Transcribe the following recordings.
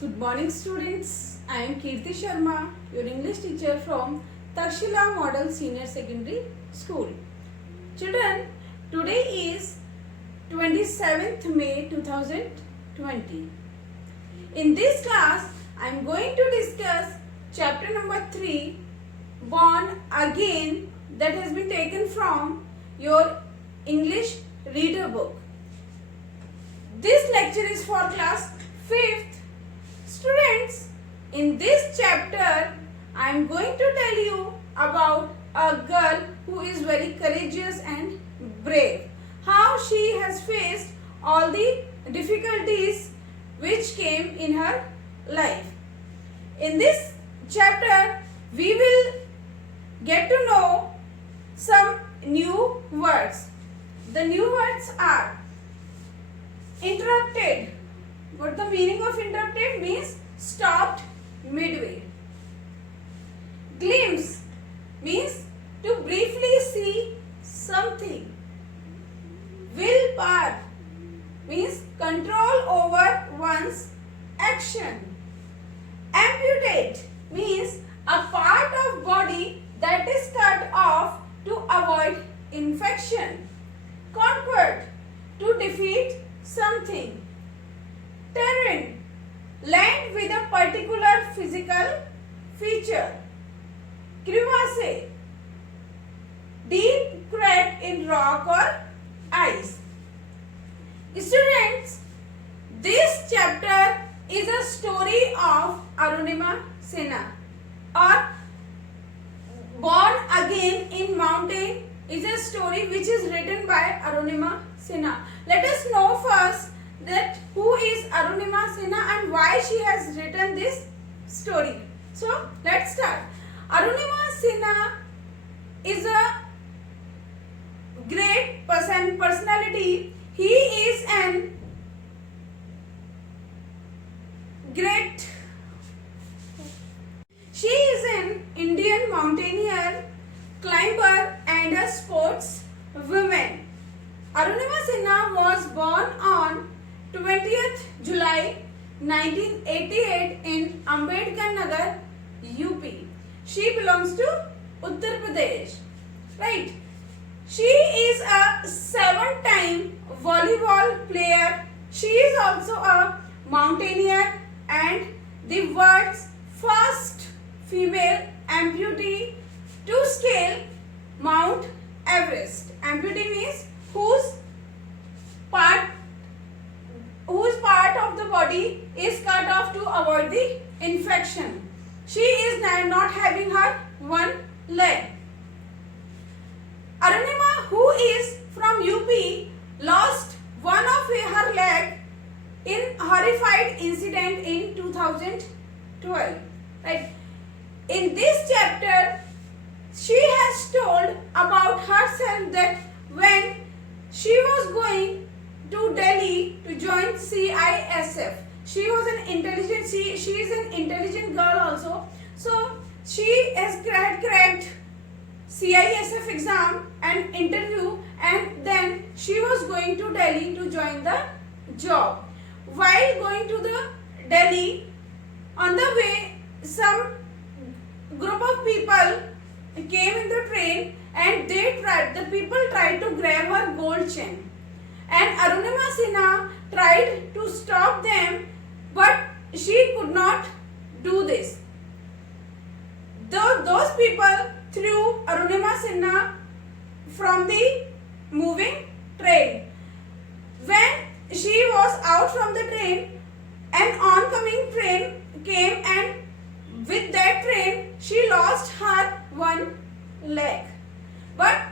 Good morning students. I am Kirti Sharma, your English teacher from Tarshila Model Senior Secondary School. Children, today is 27th May 2020. In this class, I am going to discuss chapter number 3, Born Again, that has been taken from your English reader book. This lecture is for class 5th. Students, in this chapter, I am going to tell you about a girl who is very courageous and brave. How she has faced all the difficulties which came in her life. In this chapter, we will get to know some new words. The new words are interrupted. What the meaning of interrupted means? Stopped midway. Glimpse means to briefly see something. Willpower means control over one's action. Amputate means a part of body that is cut off to avoid infection. Conquered, to defeat something. Terrain, land with a particular physical feature. Crevasse, deep crack in rock or ice. Students, this chapter is a story of Arunima Sinha, or Born Again in Mountain is a story which is written by Arunima Sinha. Let us know first that who is Arunima Sinha and why she has written this story. So, let's start. Arunima Sinha is a great personality. He is an great. She is an Indian mountaineer, climber and a sports woman. Arunima Sinha was born on 20th July 1988 in Ambedkar Nagar, UP. She belongs to Uttar Pradesh. Right? She is a 7-time volleyball player. She is also a mountaineer and the world's first female amputee to scale Mount Everest. Amputee means whose part of the body is cut off to avoid the infection. She is not having her one leg. Arunima, who is from UP, lost one of her leg in horrified incident in 2012. Right? In this chapter, she has told about herself that when she was going to Delhi to join CISF. She was an intelligent, she is an intelligent girl also. So, she has cracked CISF exam and interview, and then she was going to Delhi to join the job. While going to the Delhi, on the way, some group of people came in the train and the people tried to grab her gold chain. And Arunima Sinha tried to stop them, but she could not do this. Those people threw Arunima Sinha from the moving train. When she was out from the train, an oncoming train came, and with that train, she lost her one leg. But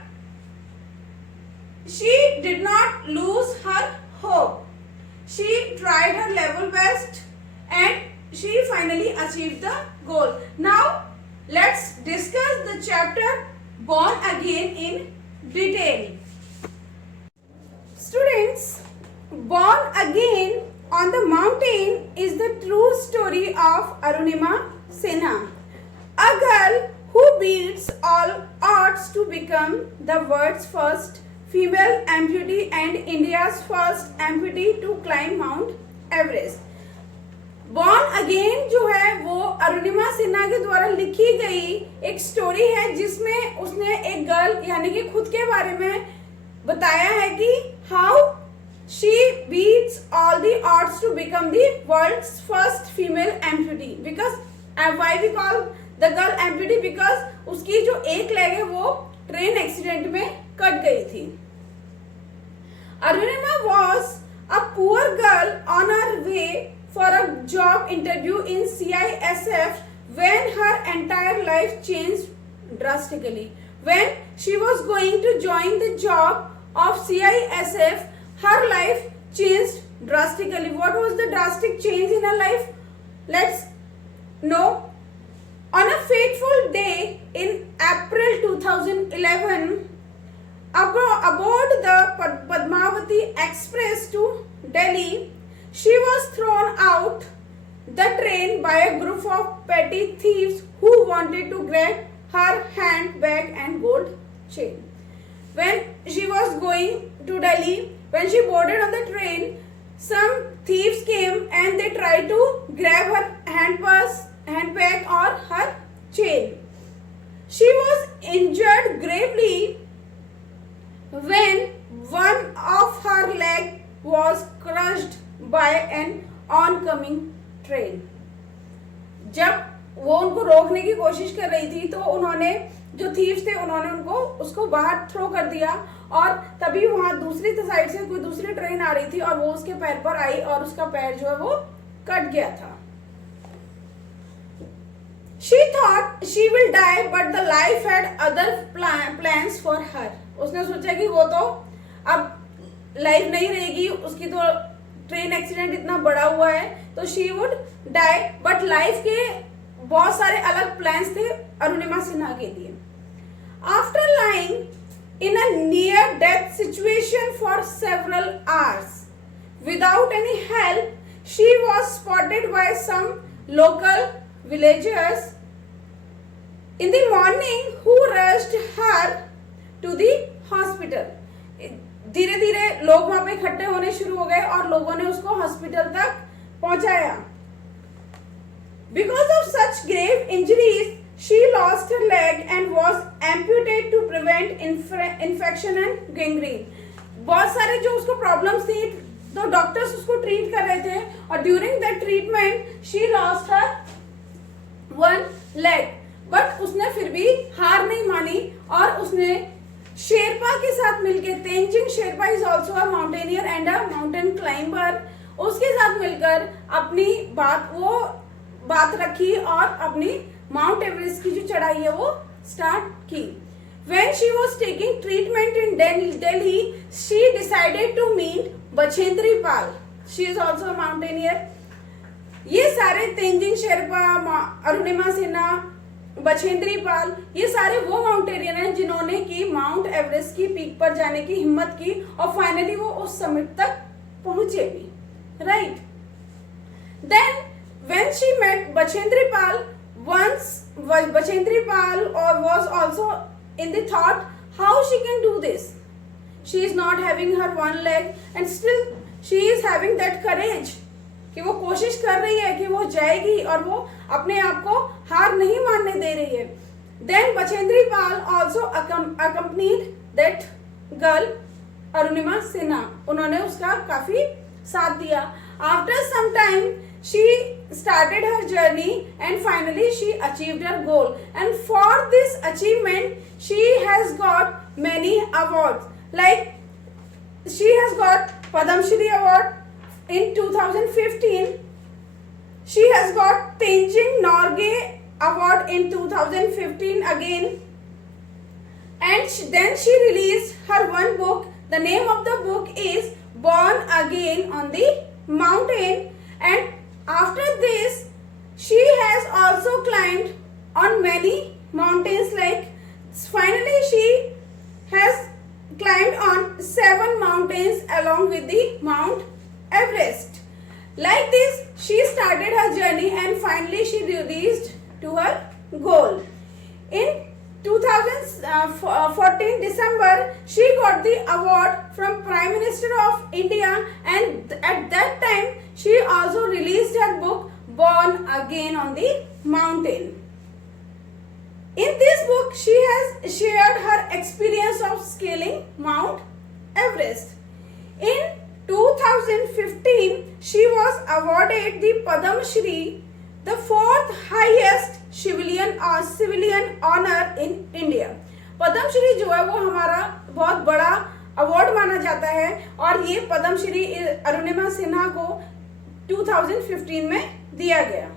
she did not lose her hope. She tried her level best and she finally achieved the goal. Now, let's discuss the chapter Born Again in detail. Students, Born Again on the Mountain is the true story of Arunima Sinha, a girl who beats all odds to become the world's first female amputee and India's first amputee to climb Mount Everest. Born again जो है वो अरुणिमा सिन्हा के द्वारा लिखी गई एक story है जिसमें उसने एक गर्ल यानी कि खुद के बारे में बताया है कि how she beats all the odds to become the world's first female amputee. Because why we call the girl amputee, because उसकी जो एक लेग है वो ट्रेन एक्सीडेंट में कट गई थी। Arunima was a poor girl on her way for a job interview in CISF when her entire life changed drastically. When she was going to join the job of CISF, her life changed drastically. What was the drastic change in her life? Let's know. On a fateful day in April 2011, aboard the Padmavati Express to Delhi, she was thrown out the train by a group of petty thieves who wanted to grab her handbag and gold chain. When she was going to Delhi, when she boarded on the train, some thieves came and they tried to grab her handbag or her chain. She was injured gravely when one of her leg was crushed by an oncoming train. जब वो उनको रोकने की कोशिश कर रही थी तो उन्होंने जो थीव्स थे उन्होंने उसको बाहर थ्रो कर दिया और तभी वहां दूसरी साइड से कोई दूसरी ट्रेन आ रही थी और वो उसके पैर पर आई और उसका पैर जो है वो कट गया था। She thought she will die, but the life had other plans for her. उसने सोचा कि वो तो अब लाइफ नहीं रहेगी, उसकी तो ट्रेन एक्सीडेंट इतना बड़ा हुआ है तो she would die, but life के बहुत सारे अलग प्लान्स थे अरुणिमा सिन्हा के लिए। After lying in a near death situation for several hours without any help, she was spotted by some local villagers in the morning who rushed her to the hospital. धीरे धीरे लोग वहां पे इकट्ठे होने शुरू हो गए और लोगों ने उसको हॉस्पिटल तक पहुंचाया। Because of such grave injuries, she lost her leg and was amputated to prevent infection and gangrene. बहुत सारे जो उसको प्रॉब्लम्स थी तो डॉक्टर्स उसको ट्रीट कर रहे थे और during that treatment she lost her one leg, but उसने फिर भी हार नहीं मानी और उसने शेरपा के साथ मिलकर, Tenzing Sherpa is also a mountaineer and a mountain climber, उसके साथ मिलकर अपनी बात रखी और अपनी माउंट एवरेस्ट की जो चढ़ाई है वो स्टार्ट की। When she was taking treatment in Delhi, she decided to meet Bachendri Pal. She is also a mountaineer. ये सारे तेंजिंग शेरपा, अरुणिमा सिन्हा, बछेंद्री पाल, ये सारे वो माउंटेनियर हैं जिन्होंने की माउंट एवरेस्ट की पीक पर जाने की हिम्मत की और फाइनली वो उस समिट तक पहुंचे भी, right. Then when she met Bachendri Pal, once Bachendri Pal was also in the thought how she can do this. She is not having her one leg and still she is having that courage कि वो कोशिश कर रही है कि वो जाएगी और वो अपने आप को हार नहीं मानने दे रही है। Then Bachendri Pal also accompanied that girl Arunima Sinha. उन्होंने उसका काफी साथ दिया। After some time she started her journey and finally she achieved her goal, and for this achievement she has got many awards, like she has got Padam Shri Award in 2015, she has got Tenzing Norgay Award in 2015 again, and then she released her one book. The name of the book is Born Again on the Mountain, and after this she has also climbed on many mountains, like finally she has climbed on 7 mountains along with the Mount Everest. Like this she started her journey and finally she reached to her goal. In 2014 December she got the award from Prime Minister of India, and at that time she also released her book Born again on the mountain. In this book, she has shared her experience of scaling Mount Everest. In 2015, she was awarded the Padma Shri, the fourth highest civilian honor in India. Padma Shri जो है वो हमारा बहुत बड़ा award माना जाता है और ये पद्म श्री अरुणिमा सिन्हा को 2015 में दिया गया.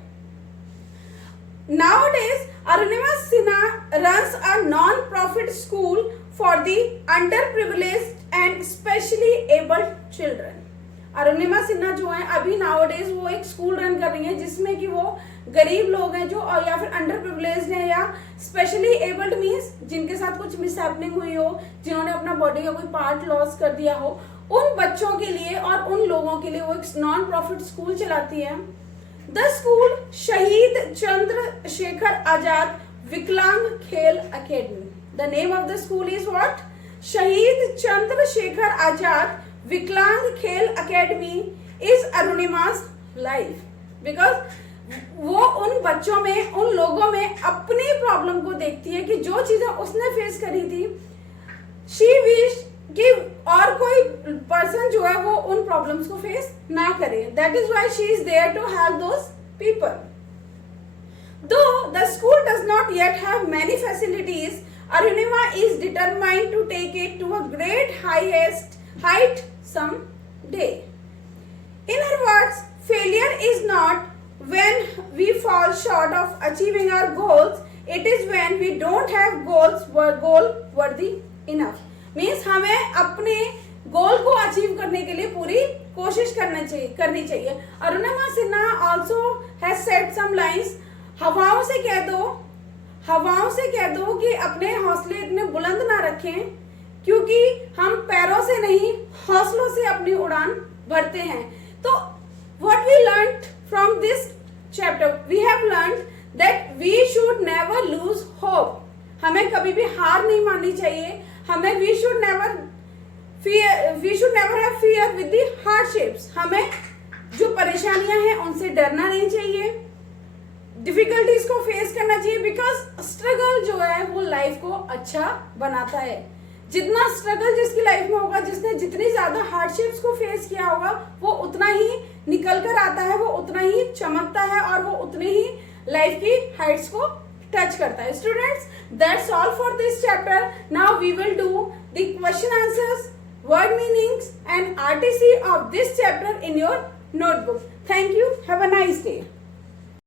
Nowadays, Arunima Sinha runs a non-profit school for the underprivileged and specially abled children. Arunima Sinha जो है अभी नाउडेज वो एक स्कूल रन कर रही है जिसमें कि वो गरीब लोग हैं जो या फिर अंडर प्रिविलेज्ड हैं या स्पेशली एबल्ड मीन्स जिनके साथ कुछ मिसहैपनिंग हुई हो, जिन्होंने अपना बॉडी का कोई पार्ट लॉस कर दिया हो, उन बच्चों के लिए और उन लोगों के लिए वो एक नॉन प्रॉफिट स्कूल चलाती है. द स्कूल शहीद चंद्रशेखर आजाद विकलांग खेल academy. The name of the school is what? शहीद चंद्रशेखर आजाद विकलांग खेल अकेडमी इज अरुणिमा's लाइफ. बिकॉज वो उन बच्चों में, उन लोगों में अपनी प्रॉब्लम को देखती है कि जो चीजें उसने फेस करी थी, शी विश कि और कोई पर्सन जो है वो उन प्रॉब्लम्स को फेस ना करे. That is why she is there to help those people. Though the school does not yet have many facilities, Arunima is determined to take it to a great height someday. In her words, failure is not when we fall short of achieving our goals, it is when we don't have goal worthy enough. Means हमें अपने गोल को achieve करने के लिए पूरी कोशिश करनी चाहिए. Arunima Sinha also has said some lines. हवाओं से कह दो कि अपने हौसले इतने बुलंद ना रखें, क्योंकि हम पैरों से नहीं हौसलों से अपनी उड़ान भरते हैं. तो what we learned from this chapter, we have learned that we should never lose hope. हमें कभी भी हार नहीं माननी चाहिए. हमें we should never have fear with the hardships. हमें जो परेशानियां हैं उनसे डरना नहीं चाहिए, डिफिकल्टीज को फेस करना चाहिए. बिकॉज स्ट्रगल जो है वो लाइफ को अच्छा बनाता है. जितना स्ट्रगल जिसकी लाइफ में होगा, जिसने जितनी ज्यादा हार्डशिप्स को फेस किया होगा, वो उतना ही निकल कर आता है, वो उतना ही चमकता है और वो उतने ही लाइफ की हाइट्स को टच करता है. Students, that's all for this chapter. Now we will do the question answers, word meanings and RTC of this chapter in your notebook. Thank you. Have a nice day.